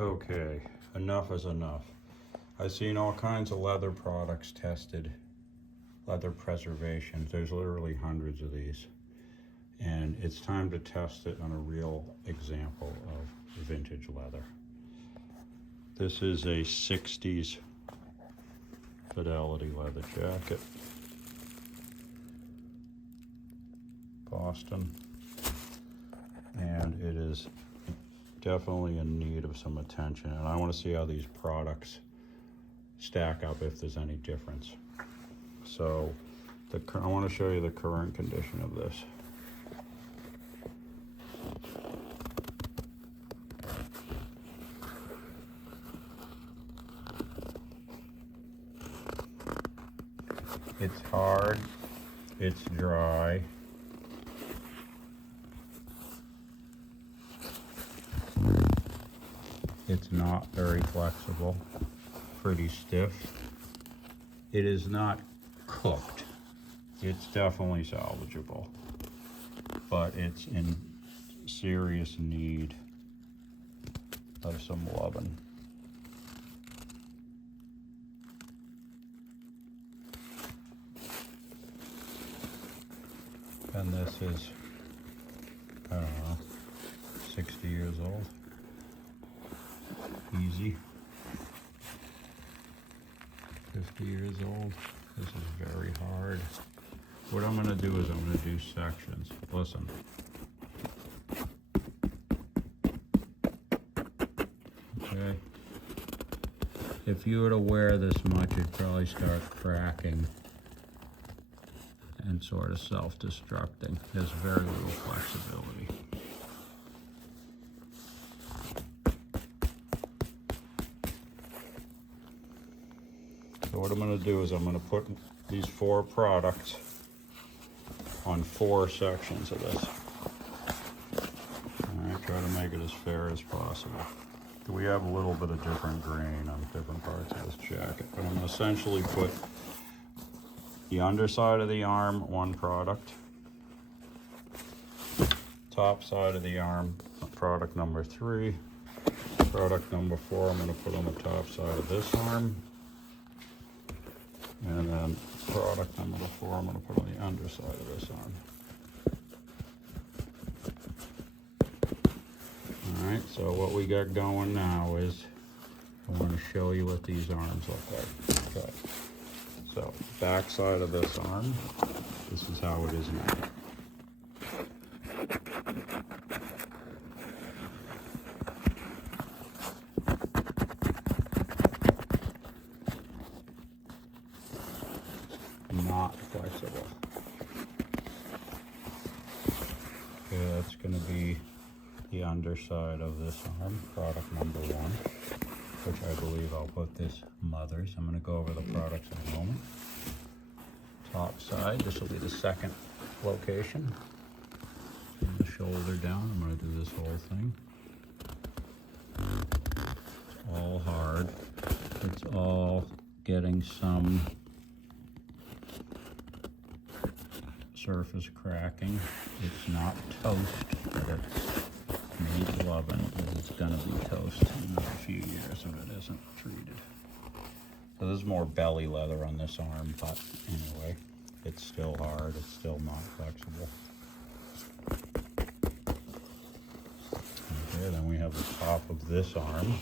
Okay, enough is enough. I've seen all kinds of leather products tested, leather preservations. There's literally hundreds of these. And it's time to test it on a real example of vintage leather. This is a 60s Fidelity leather jacket. Boston. And it is definitely in need of some attention. And I want to see how these products stack up, if there's any difference. So I want to show you the current condition of this. It's hard, it's dry. It's not very flexible, pretty stiff. It is not cooked. It's definitely salvageable, but it's in serious need of some loving. And this is, I don't know, 60 years old. Easy. 50 years old. This is very hard. What I'm going to do is I'm going to do sections. Listen. Okay. If you were to wear this much, it'd probably start cracking and sort of self-destructing. There's very little flexibility. So what I'm going to do is I'm going to put these 4 products on 4 sections of this. Alright, try to make it as fair as possible. We have a little bit of different grain on different parts of this jacket, but I'm going to essentially put the underside of the arm, 1 product. Top side of the arm, product number 3. Product number 4 I'm going to put on the top side of this arm. And then product number 4 I'm going to put on the underside of this arm. Alright, so what we got going now is I want to show you what these arms look like. Okay. So, back side of this arm, this is how it is now. Not flexible. Okay, that's going to be the underside of this arm, product number 1, which I believe I'll put this mother's. I'm going to go over the products in a moment. Top side, this will be the second location. From the shoulder down, I'm going to do this whole thing. It's all hard. It's all getting some surface cracking. It's not toast, but it needs loving, and it's going to be toast in a few years if it isn't treated. So there's more belly leather on this arm, but anyway, it's still hard, it's still not flexible. Okay, then we have the top of this arm,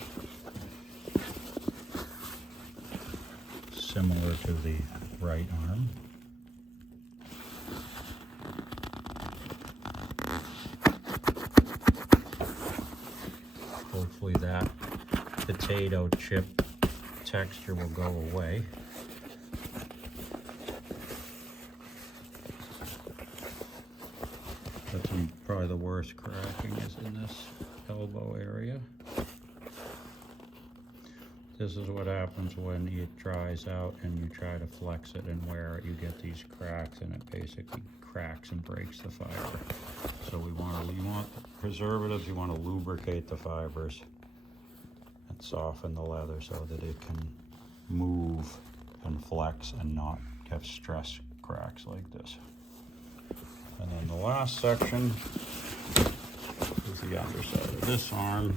similar to the right arm. Hopefully that potato chip texture will go away. That's probably the worst cracking is in this elbow area. This is what happens when it dries out and you try to flex it and wear it. You get these cracks and it basically cracks and breaks the fiber. So you want preservatives, you want to lubricate the fibers and soften the leather so that it can move and flex and not have stress cracks like this. And then the last section is the underside of this arm.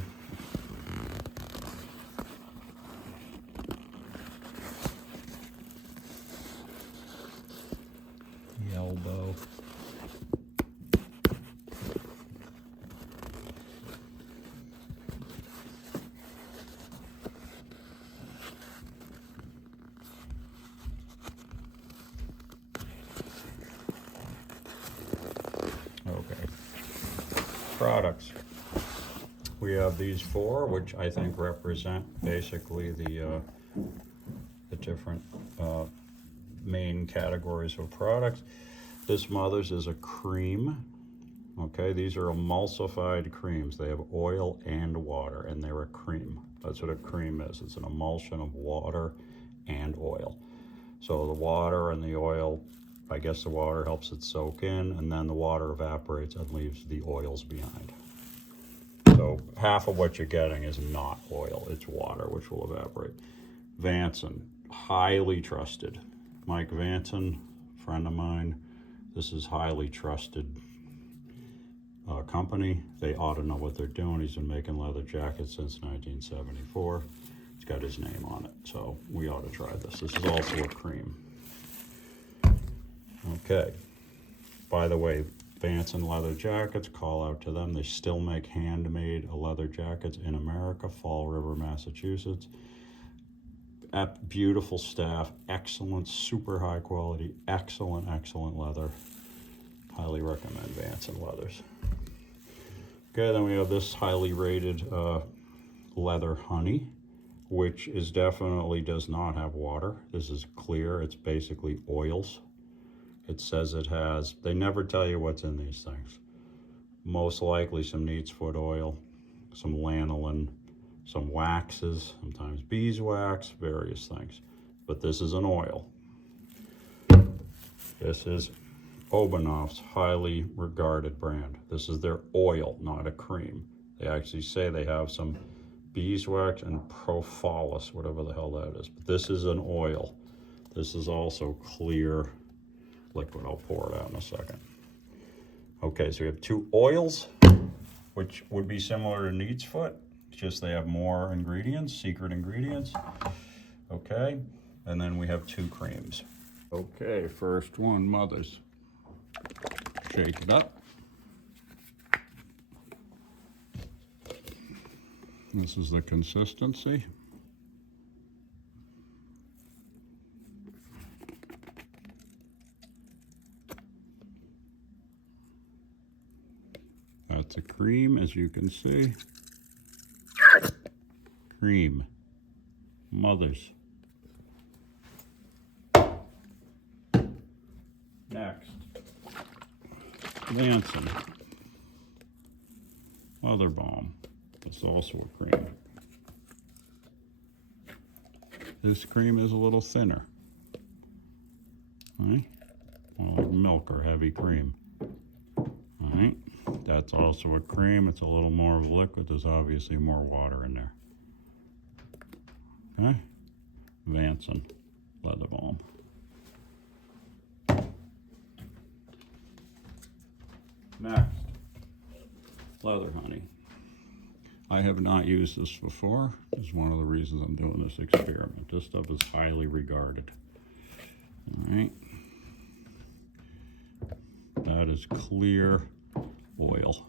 products. We have these four, which I think represent basically the different main categories of products. This Mother's is a cream. Okay, these are emulsified creams. They have oil and water, and they're a cream. That's what a cream is. It's an emulsion of water and oil. So the water and the oil, I guess the water helps it soak in, and then the water evaporates and leaves the oils behind. So half of what you're getting is not oil, it's water, which will evaporate. Vanson, highly trusted. Mike Vanson, friend of mine. This is highly trusted company. They ought to know what they're doing. He's been making leather jackets since 1974. It's got his name on it, so we ought to try this. This is also a cream. Okay, by the way, Vanson leather jackets, call out to them. They still make handmade leather jackets in America, Fall River, Massachusetts. Beautiful staff, excellent, super high quality, excellent leather. Highly recommend Vanson leathers. Okay, then we have this highly rated leather honey, which is definitely does not have water. This is clear, it's basically oils. It says it has, they never tell you what's in these things. Most likely some neat's foot oil, some lanolin, some waxes, sometimes beeswax, various things. But this is an oil. This is Obenauf's highly regarded brand. This is their oil, not a cream. They actually say they have some beeswax and propolis, whatever the hell that is. But this is an oil. This is also clear liquid. I'll pour it out in a second. Okay, so we have two oils, which would be similar to neat's foot. It's just they have more ingredients, secret ingredients. Okay, and then we have two creams. Okay, first one, Mother's. Shake it up. This is the consistency. That's a cream, as you can see. Cream. Mother's. Next. Vanson. Mother balm. It's also a cream. This cream is a little thinner. Right? More like milk or heavy cream. Alright, that's also a cream. It's a little more of a liquid. There's obviously more water in there. Okay, Vanson leather balm. Next, leather honey. I have not used this before. This is one of the reasons I'm doing this experiment. This stuff is highly regarded. Alright. That is clear oil.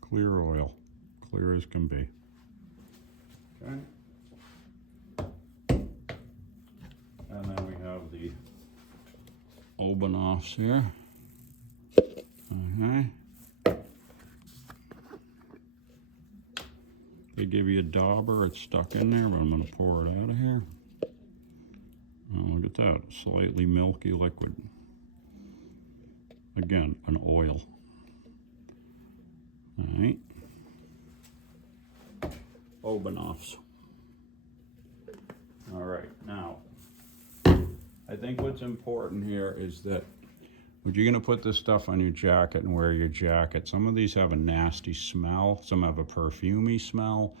Clear oil. Clear as can be. Okay. And then we have the Obenaufs here. Okay. They give you a dauber, it's stuck in there, but I'm going to pour it out of here. Oh, look at that, slightly milky liquid. Again, an oil. All right. Obenaufs. All right, now, I think what's important here is that when you're going to put this stuff on your jacket and wear your jacket, some of these have a nasty smell, some have a perfumey smell.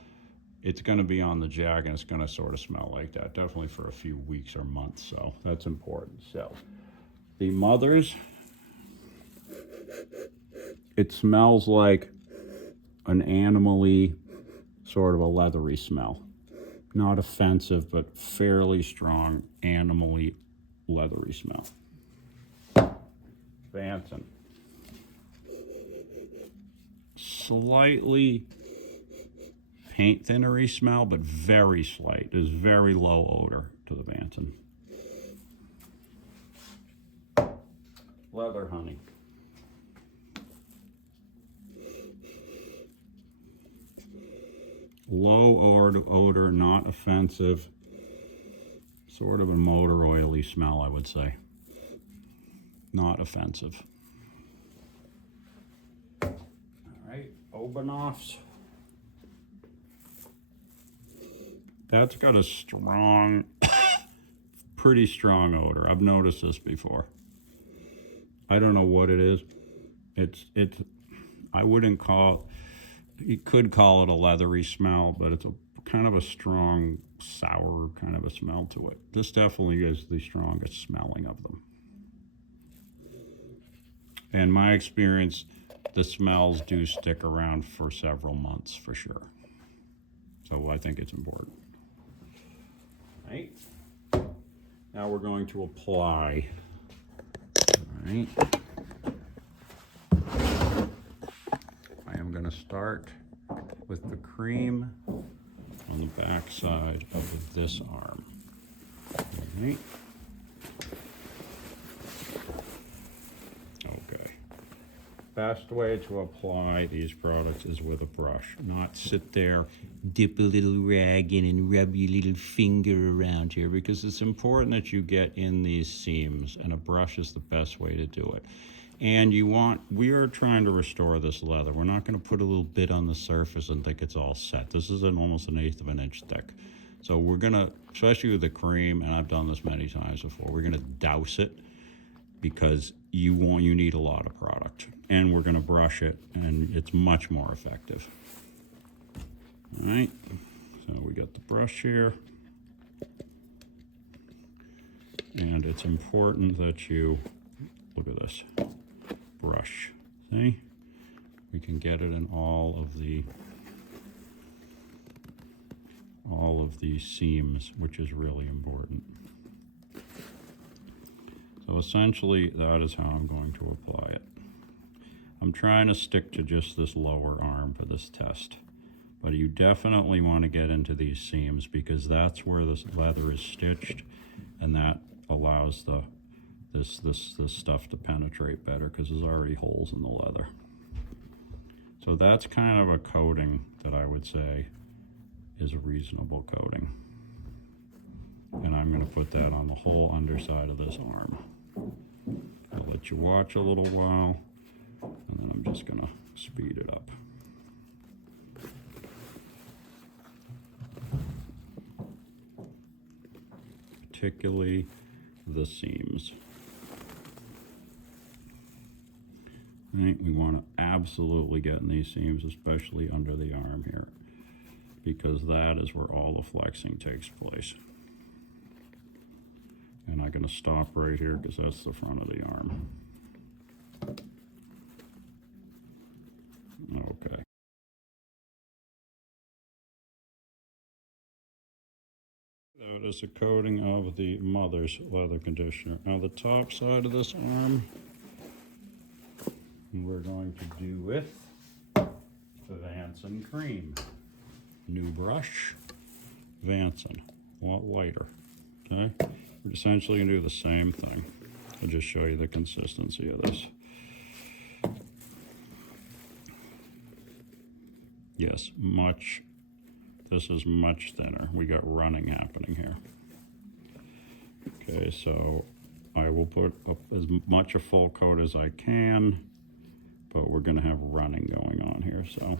It's going to be on the jacket and it's going to sort of smell like that, definitely for a few weeks or months, so that's important. So, the Mother's, it smells like an animal-y, sort of a leathery smell. Not offensive, but fairly strong animal-y, leathery smell. Vanson. Slightly paint thinnery smell, but very slight. There's very low odor to the Vanson. leather honey. Low odor, not offensive. Sort of a motor oily smell, I would say. Not offensive. All right, Obenauf's. That's got a strong, pretty strong odor. I've noticed this before. I don't know what it is. It's. I wouldn't call. You could call it a leathery smell, but it's a kind of a strong, sour kind of a smell to it. This definitely is the strongest smelling of them. In my experience, the smells do stick around for several months for sure. So I think it's important. Right. Now we're going to apply. All right. I am going to start with the cream on the back side of this arm. All right. Okay. Best way to apply these products is with a brush, not sit there, dip a little rag in and rub your little finger around here, because it's important that you get in these seams, and a brush is the best way to do it. And we are trying to restore this leather. We're not going to put a little bit on the surface and think it's all set. This is almost 1/8 of an inch thick. So we're going to, especially with the cream, and I've done this many times before, we're going to douse it because you need a lot of product. And we're going to brush it, and it's much more effective. All right, so we got the brush here. And it's important that you, look at this, brush. See? We can get it in all of the seams, which is really important. So essentially, that is how I'm going to apply it. I'm trying to stick to just this lower arm for this test. But you definitely want to get into these seams because that's where this leather is stitched, and that allows this stuff to penetrate better because there's already holes in the leather. So that's kind of a coating that I would say is a reasonable coating. And I'm going to put that on the whole underside of this arm. I'll let you watch a little while, and then I'm just going to speed it up. Particularly the seams. Right, we want to absolutely get in these seams, especially under the arm here, because that is where all the flexing takes place. And I'm going to stop right here because that's the front of the arm. Okay. That is a coating of the mother's leather conditioner. Now the top side of this arm, we're going to do with the Vanson cream. New brush, Vanson, a lot lighter. Okay, we're essentially going to do the same thing. I'll just show you the consistency of this. Yes, this is much thinner. We got running happening here. Okay, so I will put up as much a full coat as I can, but we're going to have running going on here, so.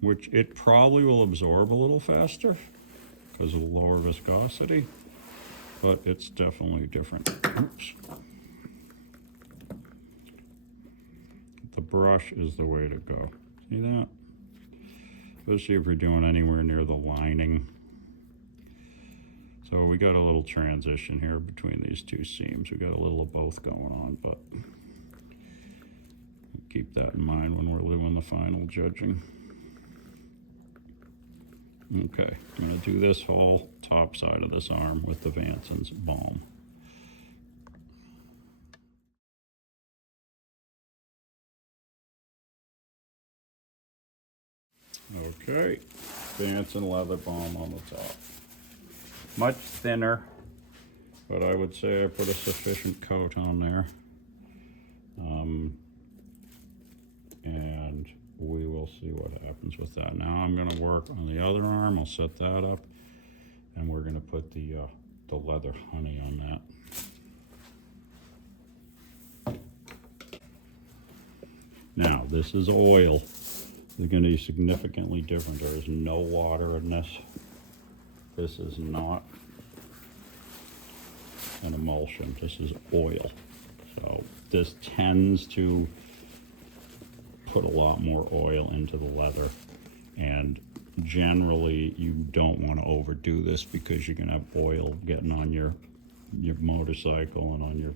Which it probably will absorb a little faster because of the lower viscosity, but it's definitely different. Oops. The brush is the way to go. See that? Especially if you're doing anywhere near the lining. So we got a little transition here between these two seams. We got a little of both going on, but keep that in mind when we're doing the final judging. Okay, I'm going to do this whole top side of this arm with the Vanson's balm. Okay, Vanson leather balm on the top. Much thinner but I would say I put a sufficient coat on there. And we will see what happens with that. Now I'm going to work on the other arm. I'll set that up, and we're going to put the leather honey on that. Now this is oil. It's going to be significantly different. There is no water in this. This is not an emulsion. This is oil. So this tends to put a lot more oil into the leather, and generally you don't want to overdo this because you're going to have oil getting on your motorcycle and on your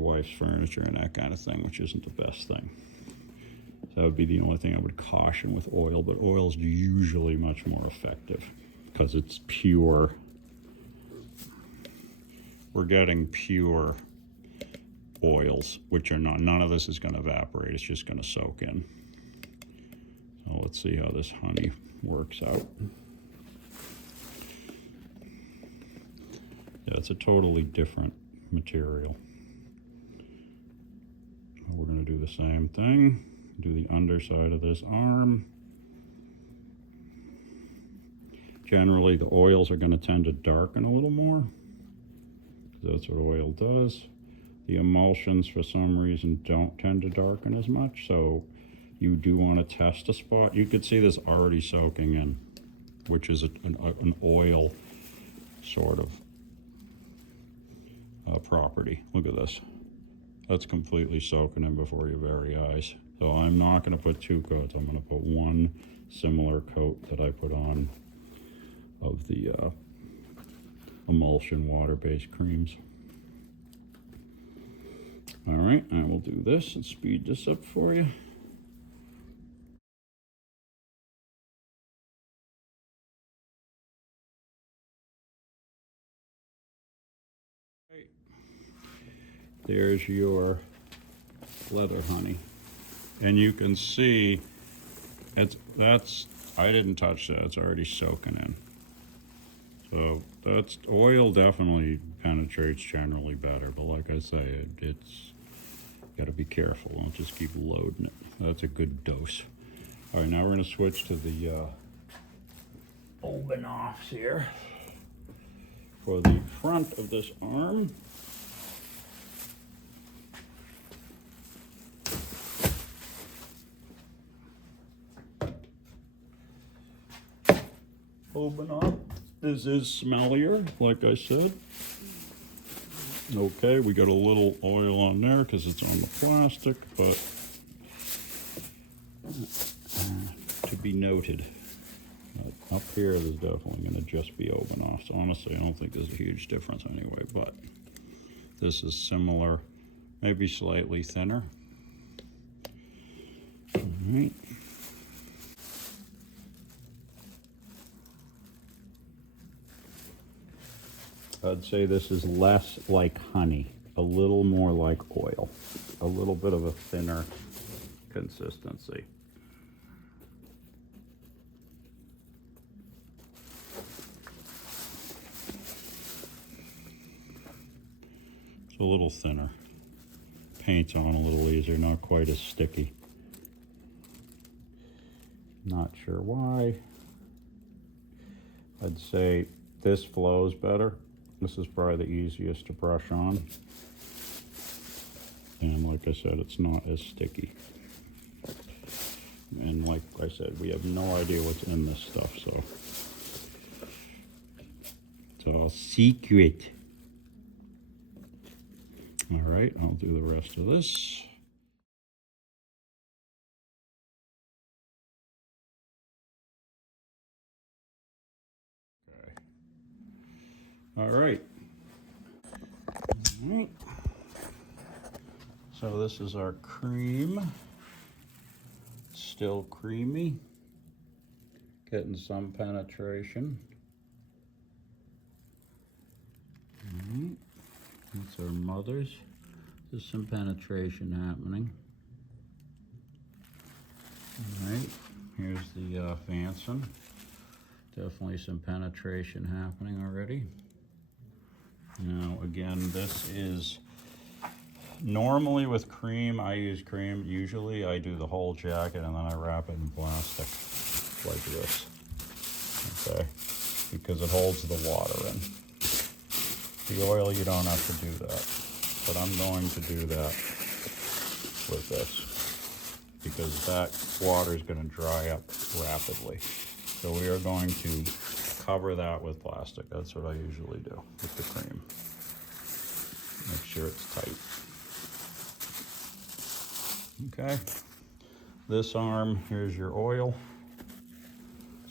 wife's furniture and that kind of thing, which isn't the best thing. So that would be the only thing I would caution with oil, but oil is usually much more effective because it's pure. We're getting pure oils, which are none of this is going to evaporate. It's just going to soak in. So let's see how this honey works out. Yeah, it's a totally different material. We're going to do the same thing. Do the underside of this arm. Generally, the oils are going to tend to darken a little more. That's what oil does. The emulsions, for some reason, don't tend to darken as much, so you do want to test a spot. You could see this already soaking in, which is an oil sort of property. Look at this. That's completely soaking in before your very eyes. So I'm not going to put two coats. I'm going to put one similar coat that I put on of the emulsion water-based creams. All right, I will do this and speed this up for you. There's your leather honey, and you can see I didn't touch that. It's already soaking in. So that's oil definitely penetrates generally better, but like I say, it's got to be careful. Don't just keep loading it. That's a good dose. All right, now we're going to switch to the Obenaufs here for the front of this arm. Obenauf. This is smellier, like I said. Okay, we got a little oil on there because it's on the plastic, but to be noted. Up here, there's definitely going to just be Obenauf. So honestly, I don't think there's a huge difference anyway, but this is similar, maybe slightly thinner. All right. I'd say this is less like honey, a little more like oil, a little bit of a thinner consistency. It's a little thinner. Paint's on a little easier, not quite as sticky. Not sure why. I'd say this flows better. This is probably the easiest to brush on. And like I said, it's not as sticky. And like I said, we have no idea what's in this stuff, so it's all secret. All right, I'll do the rest of this. Okay. All right. All right. So this is our cream. Still creamy. Getting some penetration. All right. That's our mother's. There's some penetration happening. All right. Here's the Vanson. Definitely some penetration happening already. Now, again, this is normally with cream, I use cream. Usually I do the whole jacket and then I wrap it in plastic like this, okay? Because it holds the water in. The oil, you don't have to do that, but I'm going to do that with this because that water is going to dry up rapidly. So we are going to cover that with plastic. That's what I usually do with the cream. Make sure it's tight. Okay, this arm, here's your oil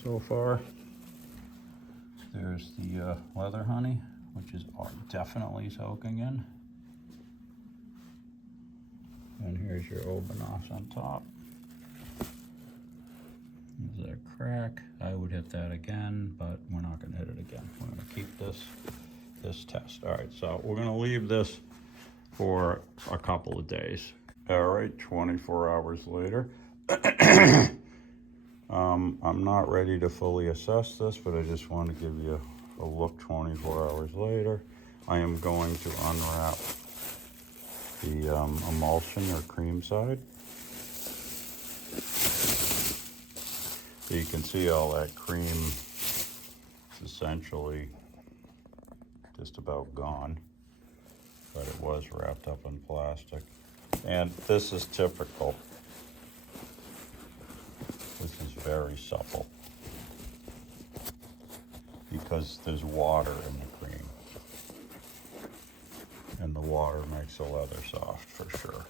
so far. There's the leather honey, which is definitely soaking in. And here's your Obenauf on top. There's that crack. I would hit that again, but we're not going to hit it again. We're going to keep this test. All right, so we're going to leave this for a couple of days. All right, 24 hours later. I'm not ready to fully assess this, but I just want to give you a look 24 hours later. I am going to unwrap the emulsion or cream side. So you can see all that cream is essentially just about gone, but it was wrapped up in plastic. And this is typical. This is very supple because there's water in the cream. And the water makes the leather soft for sure.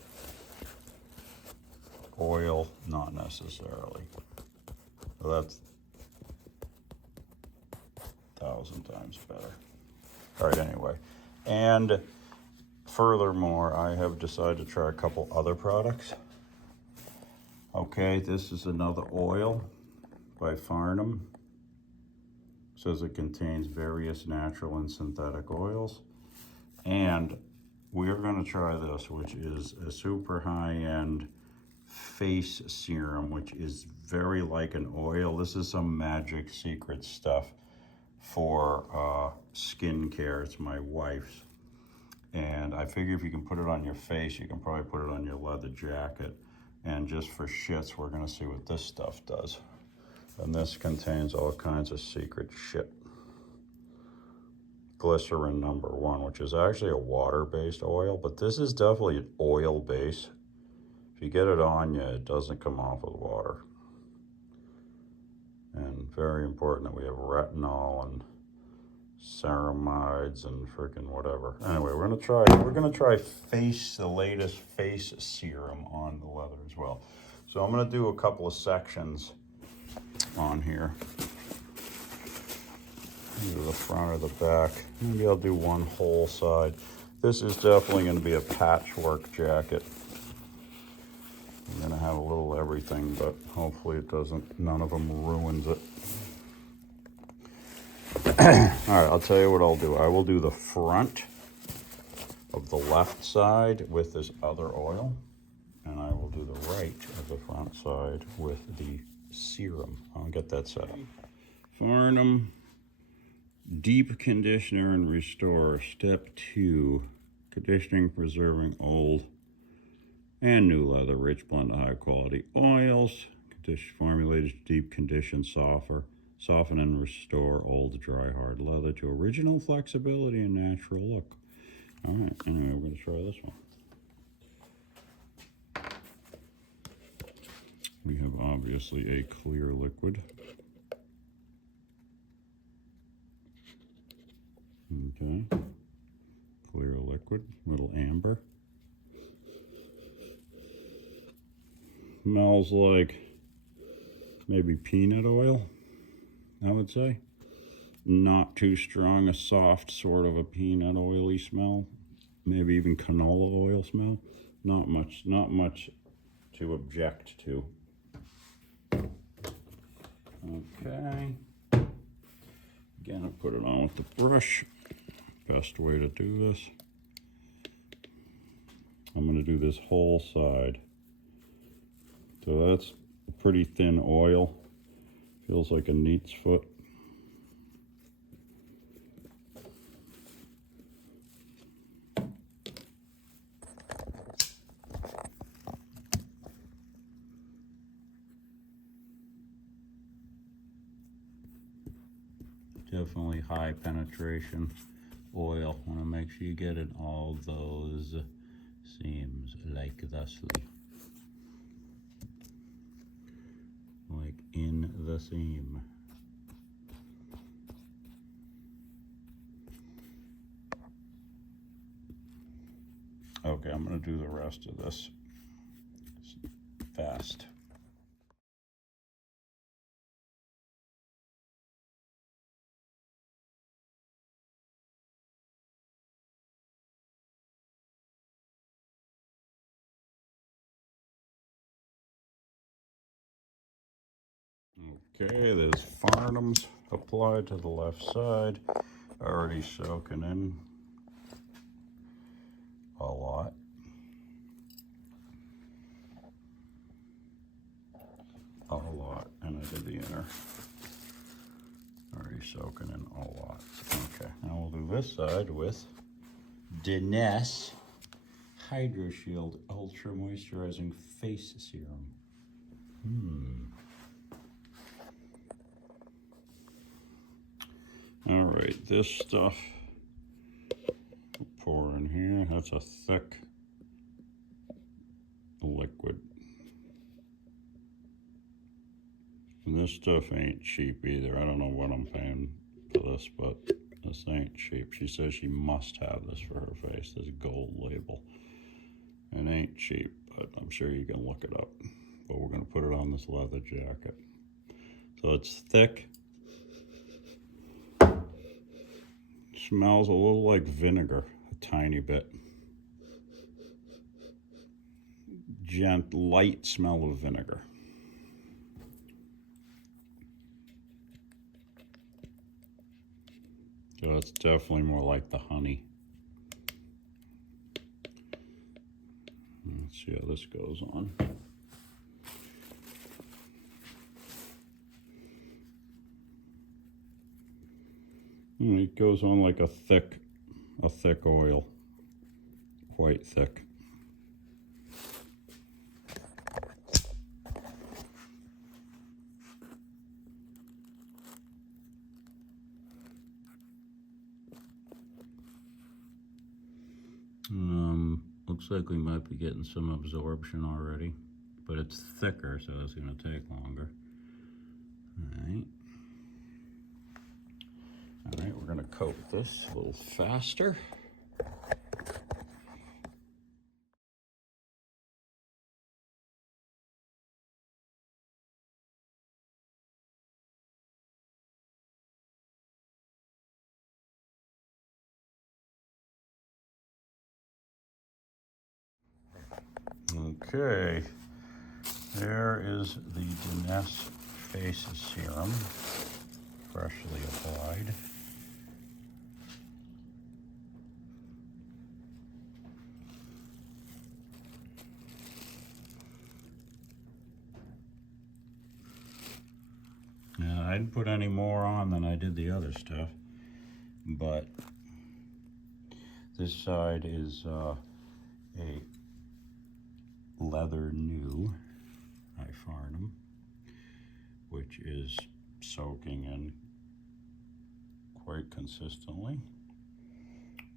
Oil, not necessarily. So that's 1,000 times better. All right, anyway. And furthermore, I have decided to try a couple other products. Okay, this is another oil by Farnum. Says it contains various natural and synthetic oils. And we're going to try this, which is a super high-end face serum, which is very like an oil. This is some magic secret stuff for skincare. It's my wife's. And I figure if you can put it on your face, you can probably put it on your leather jacket. And just for shits, we're going to see what this stuff does. And this contains all kinds of secret shit. Glycerin #1, which is actually a water-based oil, but this is definitely an oil base. If you get it on you, it doesn't come off with water. And very important that we have retinol and ceramides and freaking whatever. Anyway, we're gonna try the latest face serum on the leather as well. So I'm gonna do a couple of sections on here. Either the front or the back. Maybe I'll do one whole side. This is definitely going to be a patchwork jacket. I'm going to have a little everything, but hopefully it doesn't, none of them ruins it. All right, I'll tell you what I'll do. I will do the front of the left side with this other oil, and I will do the right of the front side with the serum. I'll get that set up. Farnum Deep Conditioner and Restore, Step 2, conditioning, preserving old and new leather, rich blend of high quality oils, formulated to deep condition, soften and restore old, dry, hard leather to original flexibility and natural look. All right, anyway, we're going to try this one. We have obviously a clear liquid. Okay, clear liquid, little amber. Smells like maybe peanut oil, I would say. Not too strong, a soft sort of a peanut oily smell. Maybe even canola oil smell. Not much to object to. Okay. Again, I put it on with the brush. Best way to do this. I'm going to do this whole side. So that's a pretty thin oil. Feels like a neat's foot. definitely high penetration oil. Want to make sure you get in all those seams like thusly. Like in the seam. Okay, I'm going to do the rest of this fast. Okay, there's farnums applied to the left side, already soaking in a lot. And I did the inner. Already soaking in a lot. Okay, now we'll do this side with Vanson Hydro Shield Ultra Moisturizing Face Serum. All right, this stuff we'll pour in here. That's a thick liquid. And this stuff ain't cheap either. I don't know what I'm paying for this, but this ain't cheap. She says she must have this for her face, this gold label. It ain't cheap, but I'm sure you can look it up. But we're gonna put it on this leather jacket. So it's thick. Smells a little like vinegar, a tiny bit. Light smell of vinegar. So it's definitely more like the honey. Let's see how this goes on. It goes on like a thick oil, quite thick. Looks like we might be getting some absorption already, but it's thicker, so it's going to take longer. All right, we're going to coat this a little faster. Okay, there is the Vanson Face Serum, freshly applied. Now, I didn't put any more on than I did the other stuff, but this side is a leather new farnum, which is soaking in quite consistently.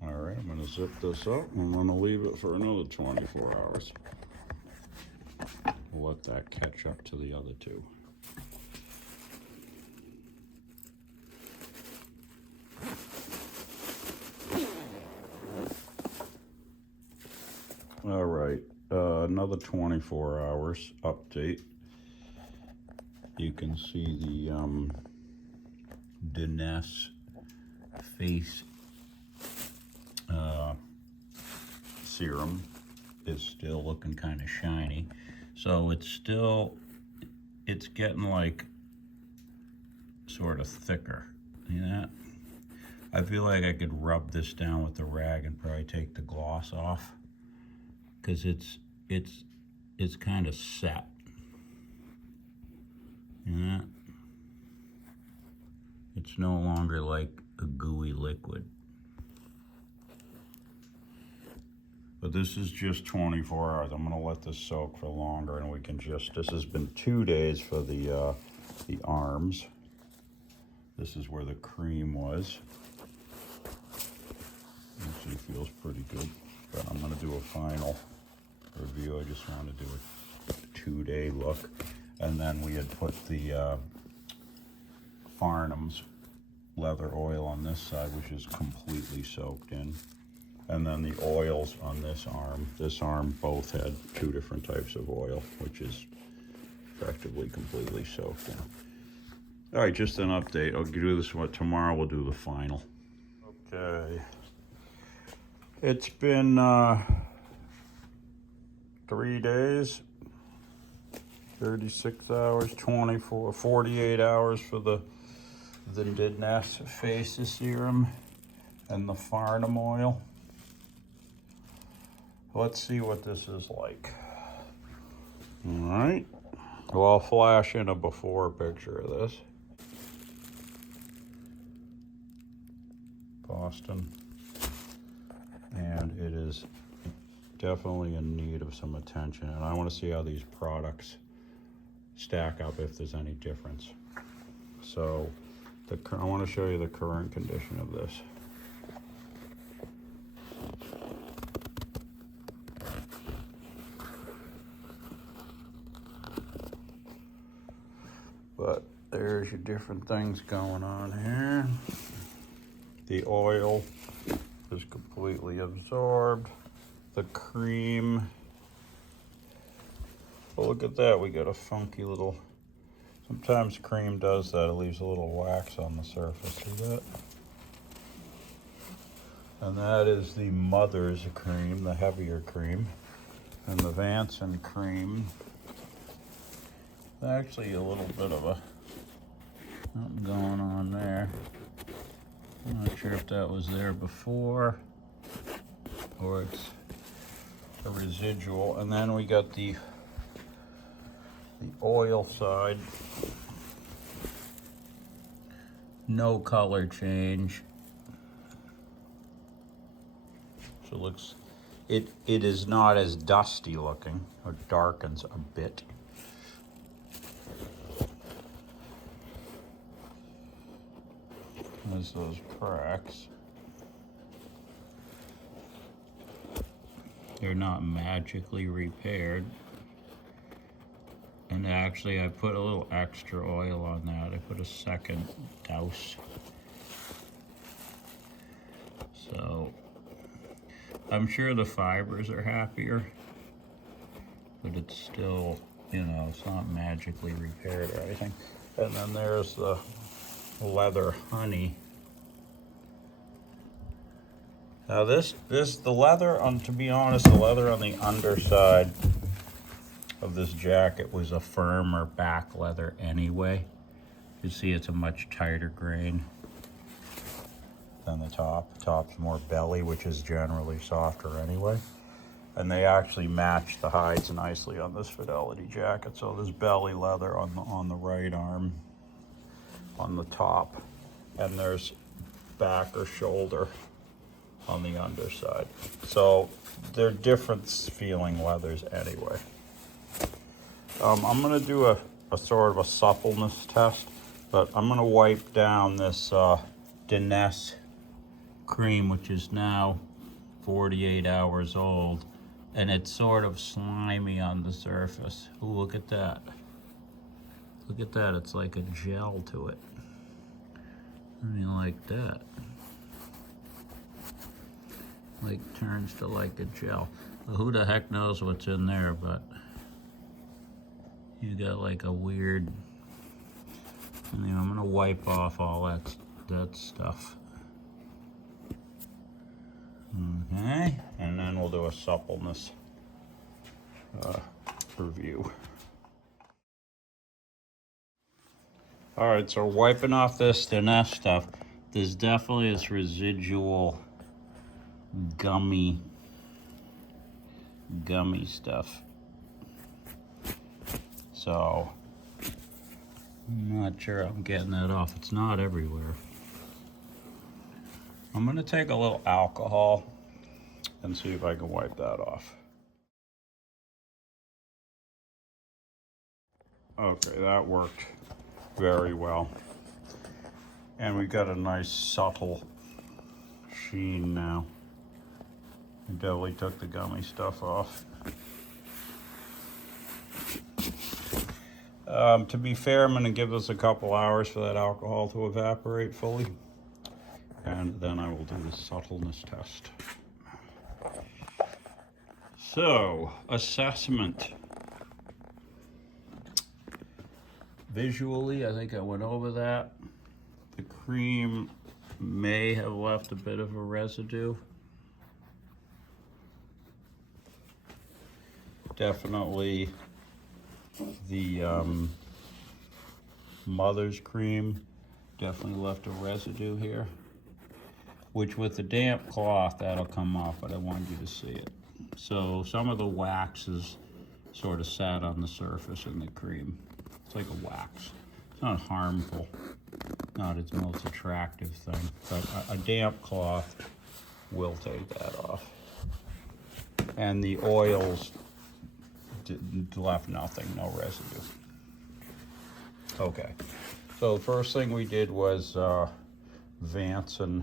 All right, I'm going to zip this up and I'm going to leave it for another 24 hours. We'll let that catch up to the other two. All right, another 24 hours update. You can see the Vanson face serum is still looking kind of shiny. So it's getting like sort of thicker, you know? I feel like I could rub this down with the rag and probably take the gloss off, because it's kind of set. Yeah, it's no longer like a gooey liquid. But this is just 24 hours. I'm gonna let this soak for longer, and we can just, this has been 2 days for the arms. This is where the cream was. Actually feels pretty good, but I'm gonna do a final review. I just want to do a 2-day look. And then we had put the Farnums leather oil on this side, which is completely soaked in. And then the oils on this arm both had 2 different types of oil, which is effectively completely soaked in. All right, just an update. I'll do this one tomorrow. We'll do the final. Okay. It's been 3 days, 36 hours, 24, 48 hours for the Vanson face serum and the Farnum oil. Let's see what this is like. All right. Well, I'll flash in a before picture of this. Boston. And it is definitely in need of some attention. And I want to see how these products stack up, if there's any difference. So I want to show you the current condition of this. But there's your different things going on here. The oil is completely absorbed. The cream, oh, look at that, we got a funky little, sometimes cream does that, it leaves a little wax on the surface, see that? And that is the Mother's cream, the heavier cream. And the Vanson cream, actually a little bit of something going on there. I'm not sure if that was there before or it's a residual. And then we got the oil side. No color change. So it is not as dusty looking, or darkens a bit. There's those cracks. They're not magically repaired. And actually I put a little extra oil on that. I put a second douse. So I'm sure the fibers are happier, but it's still, you know, it's not magically repaired or anything. And then there's the leather honey. Now the leather to be honest, the leather on the underside of this jacket was a firmer back leather anyway. You see it's a much tighter grain than the top. The top's more belly, which is generally softer anyway. And they actually match the hides nicely on this Fidelity jacket. So there's belly leather on the right arm, on the top, and there's back or shoulder on the underside. So they're different feeling leathers anyway. I'm gonna do a sort of a suppleness test, but I'm gonna wipe down this Vanson cream, which is now 48 hours old, and it's sort of slimy on the surface. Ooh, look at that. Look at that, it's like a gel to it. I mean, like that. Like turns to like a gel. Well, who the heck knows what's in there, but you got like a weird, anyway, I'm gonna wipe off all that stuff. Okay, and then we'll do a suppleness review. All right, so wiping off this Vanson stuff, there's definitely this residual gummy stuff. So I'm not sure I'm getting that off. It's not everywhere. I'm gonna take a little alcohol and see if I can wipe that off. Okay, that worked very well. And we've got a nice subtle sheen now. We definitely took the gummy stuff off. To be fair, I'm going to give this a couple hours for that alcohol to evaporate fully. And then I will do the subtleness test. So, assessment. Visually, I think I went over that. The cream may have left a bit of a residue. Definitely the mother's cream definitely left a residue here, which with the damp cloth that'll come off, but I wanted you to see it. So some of the waxes sort of sat on the surface in the cream. It's like a wax. It's not harmful, not its most attractive thing, but a damp cloth will take that off. And the oils left nothing, no residue. Okay, so the first thing we did was Vanson.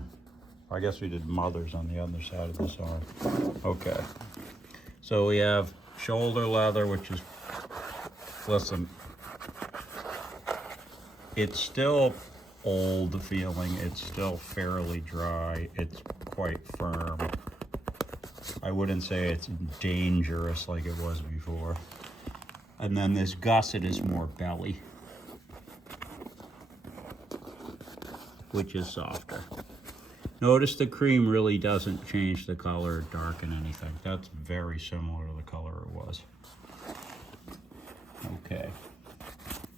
I guess we did Mother's on the other side of this arm. Okay, so we have shoulder leather, which is, listen, it's still old feeling, it's still fairly dry, it's quite firm. I wouldn't say it's dangerous like it was before. And then this gusset is more belly, which is softer. Notice the cream really doesn't change the color or darken anything. That's very similar to the color it was. Okay,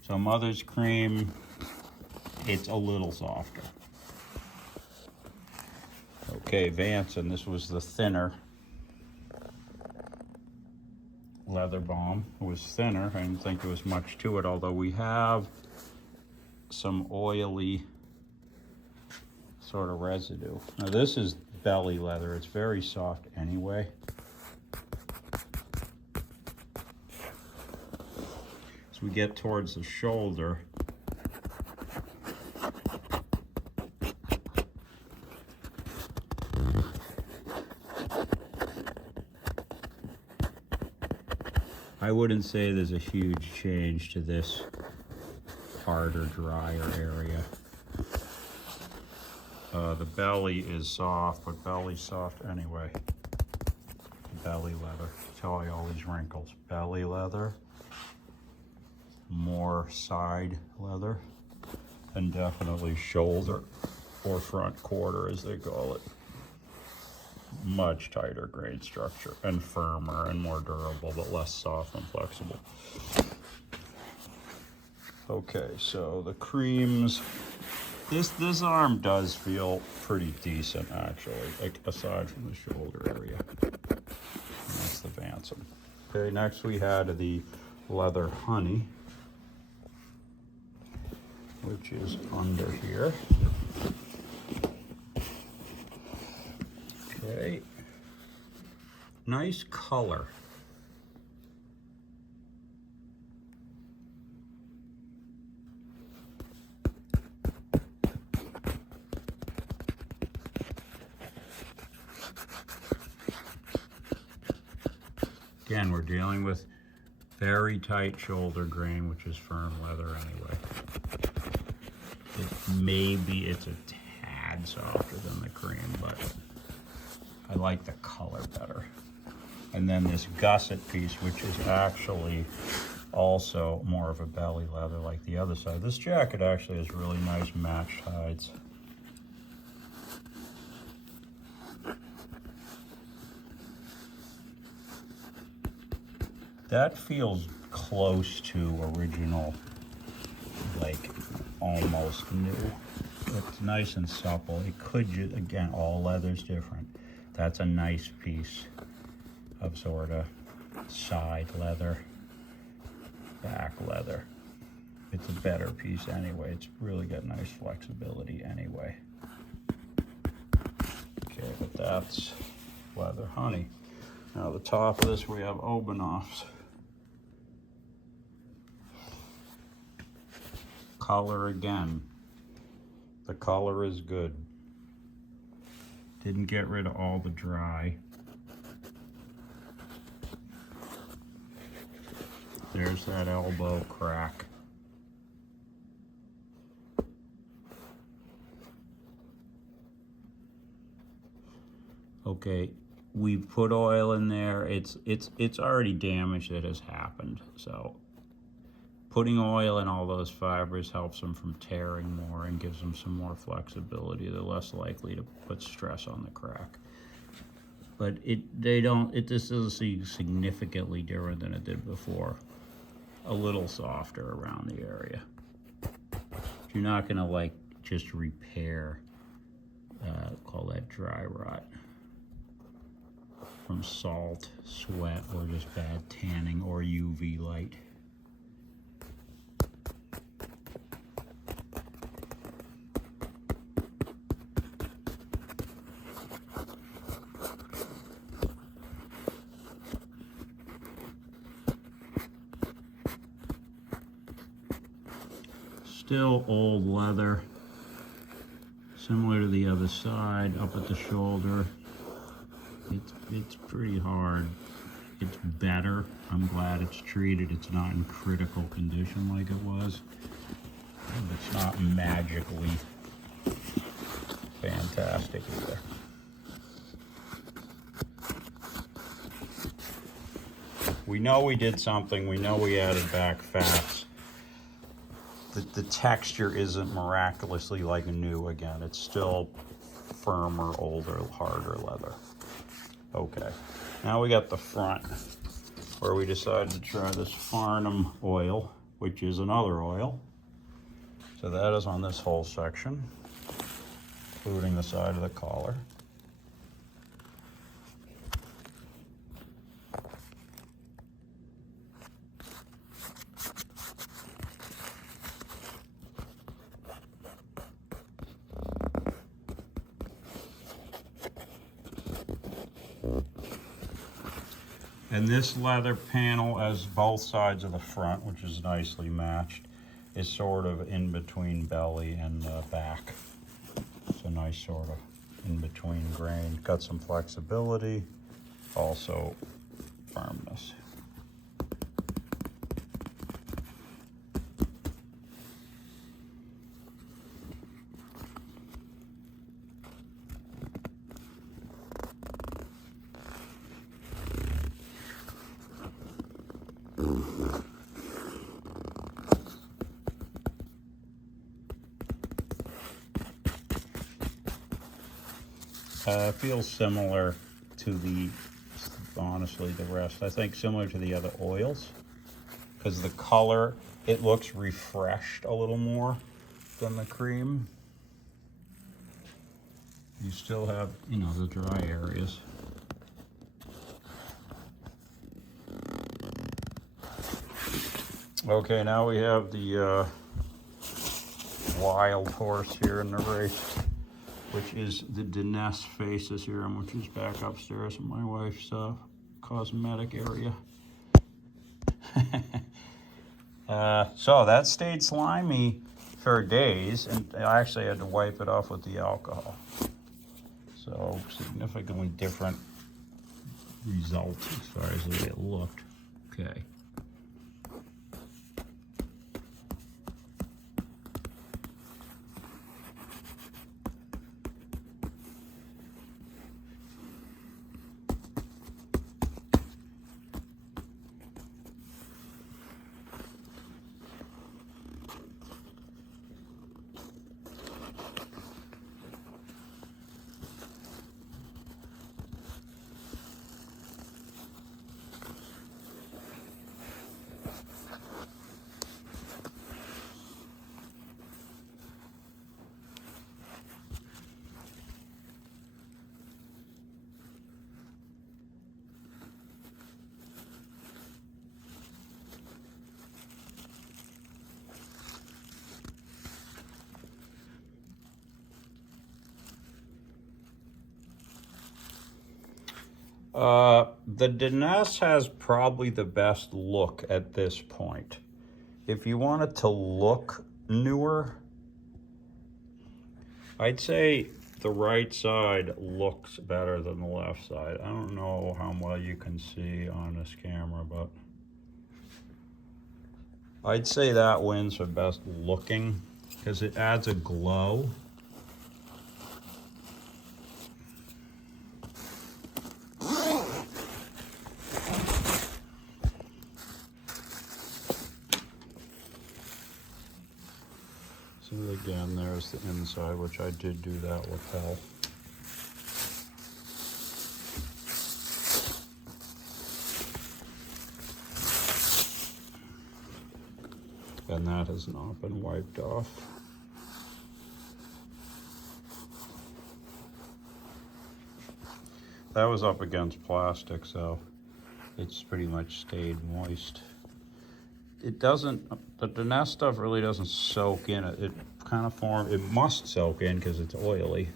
so Mother's cream, it's a little softer. Okay, Vanson, this was the thinner leather balm. It was thinner. I didn't think there was much to it, although we have some oily sort of residue. Now this is belly leather. It's very soft anyway. As we get towards the shoulder, I wouldn't say there's a huge change to this harder, drier area. The belly is soft, but belly's soft anyway. Belly leather. Tell you all these wrinkles. Belly leather, more side leather, and definitely shoulder or front quarter as they call it. Much tighter grain structure and firmer and more durable, but less soft and flexible. Okay, so the creams, this arm does feel pretty decent actually, like aside from the shoulder area. And that's the Vanson. Okay, next we had the leather honey, which is under here. Okay, nice color. Again, we're dealing with very tight shoulder grain, which is firm leather anyway. Maybe it's a tad softer than the cream, but I like the color better. And then this gusset piece, which is actually also more of a belly leather like the other side. This jacket actually has really nice matched hides. That feels close to original, like almost new. It's nice and supple. It could, again, all leather's different. That's a nice piece of sort of side leather, back leather. It's a better piece anyway. It's really got nice flexibility anyway. Okay, but that's leather honey. Now the top of this we have Obenauf's. Color again, The color is good. Didn't get rid of all the dry. There's that elbow crack. Okay, we've put oil in there. It's already damage that has happened. So putting oil in all those fibers helps them from tearing more and gives them some more flexibility. They're less likely to put stress on the crack. But this is significantly different than it did before. A little softer around the area. You're not gonna like just repair, call that dry rot, from salt, sweat, or just bad tanning or UV light. Still old leather, similar to the other side, up at the shoulder. It's pretty hard. It's better. I'm glad it's treated. It's not in critical condition like it was. It's not magically fantastic either. We know we did something. We know we added back fats. The texture isn't miraculously like new again. It's still firmer, older, harder leather. Okay, now we got the front where we decided to try this Farnum oil, which is another oil. So that is on this whole section, including the side of the collar. And this leather panel, as both sides of the front, which is nicely matched, is sort of in between belly and back. It's a nice sort of in between grain. Got some flexibility, also firmness. Feels similar to honestly, the rest. I think similar to the other oils, because the color, it looks refreshed a little more than the cream. You still have, the dry areas. Okay, now we have the wild horse here in the race, which is the Vanson Faces serum, which is back upstairs in my wife's cosmetic area. So that stayed slimy for days, and I actually had to wipe it off with the alcohol. So significantly different result as far as the way it looked. Okay. The Vanson has probably the best look at this point. If you want it to look newer, I'd say the right side looks better than the left side. I don't know how well you can see on this camera, but I'd say that wins for best looking because it adds a glow. So again, there's the inside, which I did do that lapel. And that has not been wiped off. That was up against plastic, so it's pretty much stayed moist. It doesn't, the nest stuff really doesn't soak in. It kind of it must soak in because it's oily.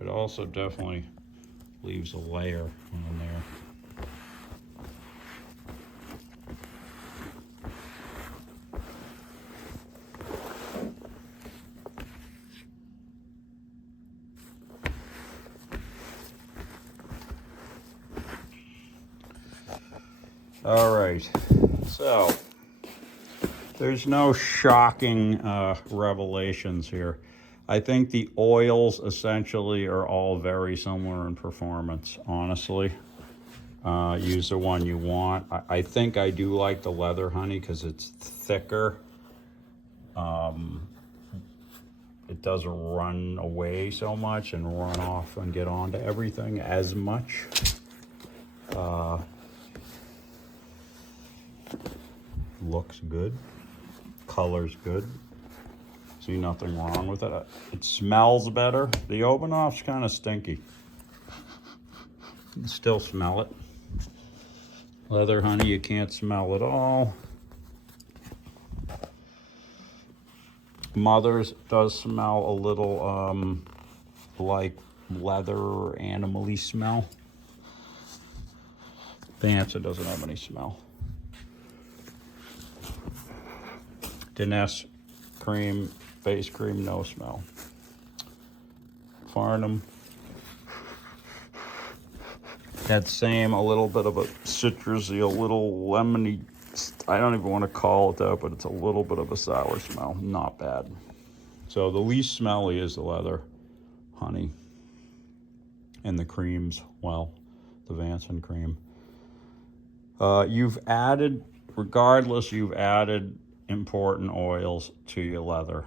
It also definitely leaves a layer on there. All right, so there's no shocking revelations here. I think the oils essentially are all very similar in performance, honestly. Use the one you want. I think I do like the leather honey because it's thicker. It doesn't run away so much and run off and get onto everything as much. Looks good, color's good, see nothing wrong with it. It smells better. The Obenauf's kind of stinky. You can still smell it. Leather honey you can't smell at all. Mother's does smell a little like leather or animal-y smell. Vanson doesn't have any smell. Deness cream, face cream, no smell. Farnum, that same, a little bit of a citrusy, a little lemony, I don't even want to call it that, but it's a little bit of a sour smell, not bad. So the least smelly is the leather honey. And the creams, well, the Vanson cream. You've added, regardless, you've added important oils to your leather.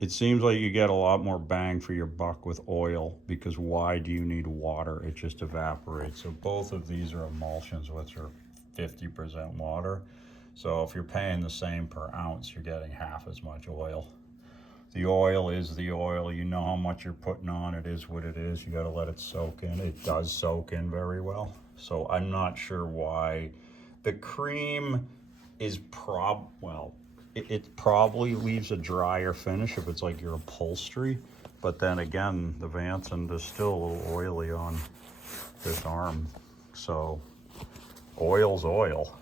It seems like you get a lot more bang for your buck with oil because why do you need water? It just evaporates. So both of these are emulsions which are 50% water. So if you're paying the same per ounce, you're getting half as much oil. The oil is the oil. You know how much you're putting on. It is what it is. You got to let it soak in. It does soak in very well. So I'm not sure why. The cream is it probably leaves a drier finish if it's like your upholstery, but then again, the Vanson is still a little oily on this arm, so oil's oil.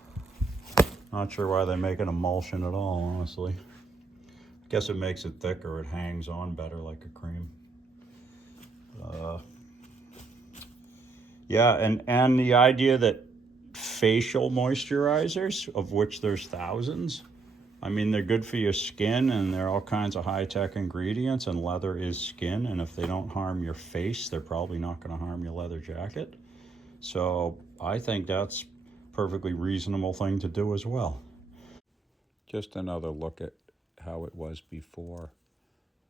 Not sure why they make an emulsion at all, honestly. I guess it makes it thicker, it hangs on better like a cream. Yeah, and the idea that facial moisturizers, of which there's thousands, I mean, they're good for your skin and they're all kinds of high-tech ingredients, and leather is skin, and if they don't harm your face, they're probably not going to harm your leather jacket. So I think that's a perfectly reasonable thing to do as well. Just another look at how it was before.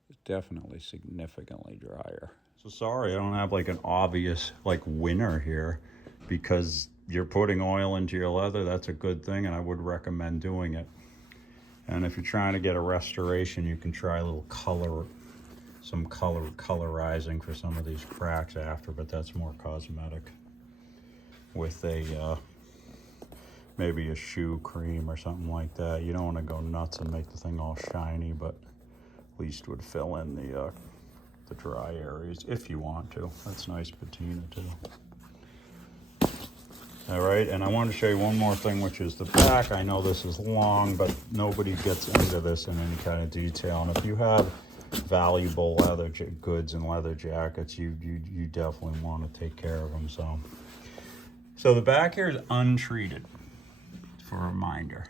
It's definitely significantly drier. So sorry I don't have like an obvious like winner here, because you're putting oil into your leather. That's a good thing, and I would recommend doing it. And if you're trying to get a restoration, you can try a little colorizing for some of these cracks after, but that's more cosmetic with a maybe a shoe cream or something like that. You don't want to go nuts and make the thing all shiny, but at least would fill in the dry areas if you want to. That's nice patina too. All right, and I want to show you one more thing, which is the back. I know this is long, but nobody gets into this in any kind of detail. And if you have valuable leather goods and leather jackets, you definitely want to take care of them. So the back here is untreated, for a reminder.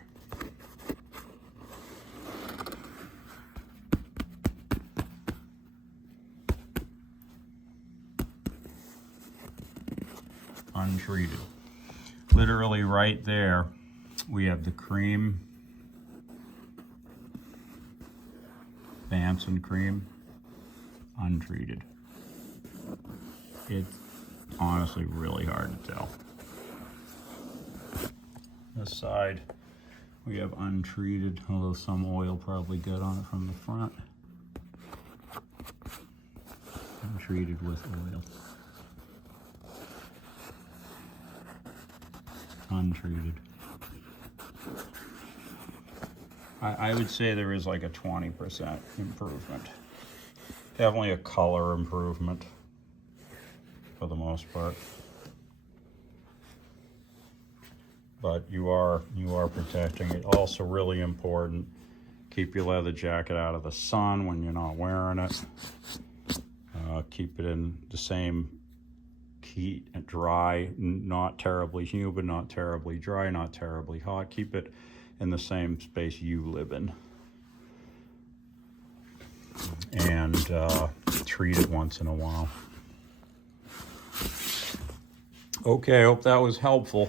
Untreated. Literally right there, we have the cream, Vanson cream, untreated. It's honestly really hard to tell. This side, we have untreated, although some oil probably got on it from the front. Untreated with oil. Untreated. I would say there is like a 20% improvement. Definitely a color improvement for the most part. But you are protecting it. Also really important, keep your leather jacket out of the sun when you're not wearing it. Keep it in the same heat and dry, not terribly humid, not terribly dry, not terribly hot. Keep it in the same space you live in. And treat it once in a while. Okay, I hope that was helpful.